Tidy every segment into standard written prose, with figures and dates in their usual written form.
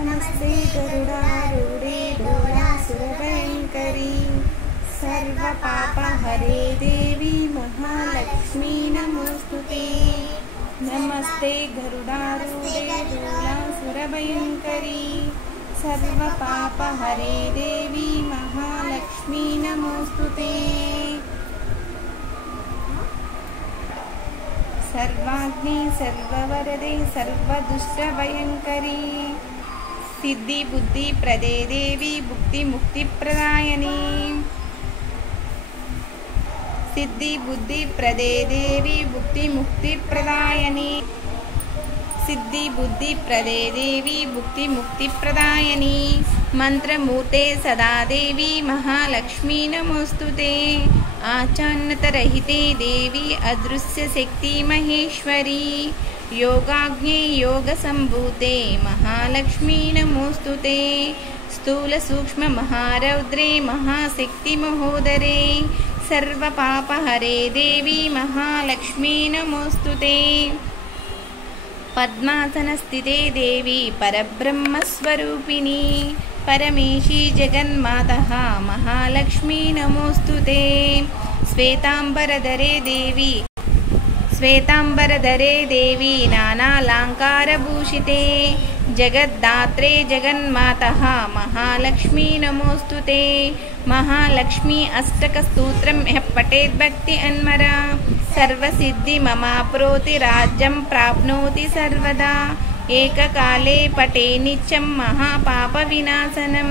नमस्ते गरुडारूढे डोलासुरभयङ्करी सर्वपापहरे देवी महालक्ष्मी नमोस्तुते। नमस्ते गरुडारूढे डोलासुरभयङ्करी सर्वपापहरे देवी महालक्ष्मी नमोस्तुते। सर्वाग्नि सर्ववरदे सर्वदुष्टभयङ्करी सिद्धि बुद्धि प्रदे देवी भुक्ति मुक्ति प्रदायनी सिद्धि बुद्धि प्रदे देवी भुक्ति मुक्ति प्रदायनी सिद्धि बुद्धि प्रदे देवी भुक्ति मुक्ति प्रदायनी मंत्रमूर्ते सदा देवी महालक्ष्मी नमोस्तुते। आचान्यतरहिते देवी अदृश्य शक्ति महेश्वरी योगाग्ने योगसंभूते महालक्ष्मी नमोस्तुते। स्थूल सूक्ष्म महारौद्रे महाशक्ति महोदरे सर्वपापहरे देवी महालक्ष्मी नमोस्तुते। पद्मासनस्थिते देवी परब्रह्मस्वरूपिणी परमेशी जगन्मातः महालक्ष्मी नमोस्तुते। श्वेतांबरधरे देवी नानालंकारभूषिते जगद्धात्रे जगन्मातः महालक्ष्मी नमोस्तुते। महालक्ष्मी अष्टकस्तोत्रं यः पठेत् भक्ति अन्मरा सर्वसिद्धि ममाप्नोति राज्यं प्राप्नोति सर्वदा। एककाले पठे नित्यं महापापविनाशनं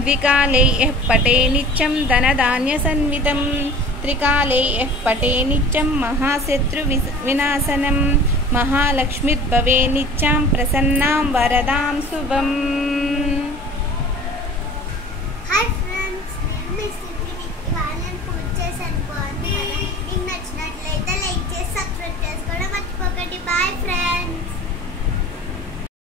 द्विकाले यः पठे नित्यं धनधान्यसन्वितं त्रिकाले यः पठे नित्यं महाशत्रुविनाशनं महालक्ष्मीर्भवे नित्यां प्रसन्नां वरदां शुभम्।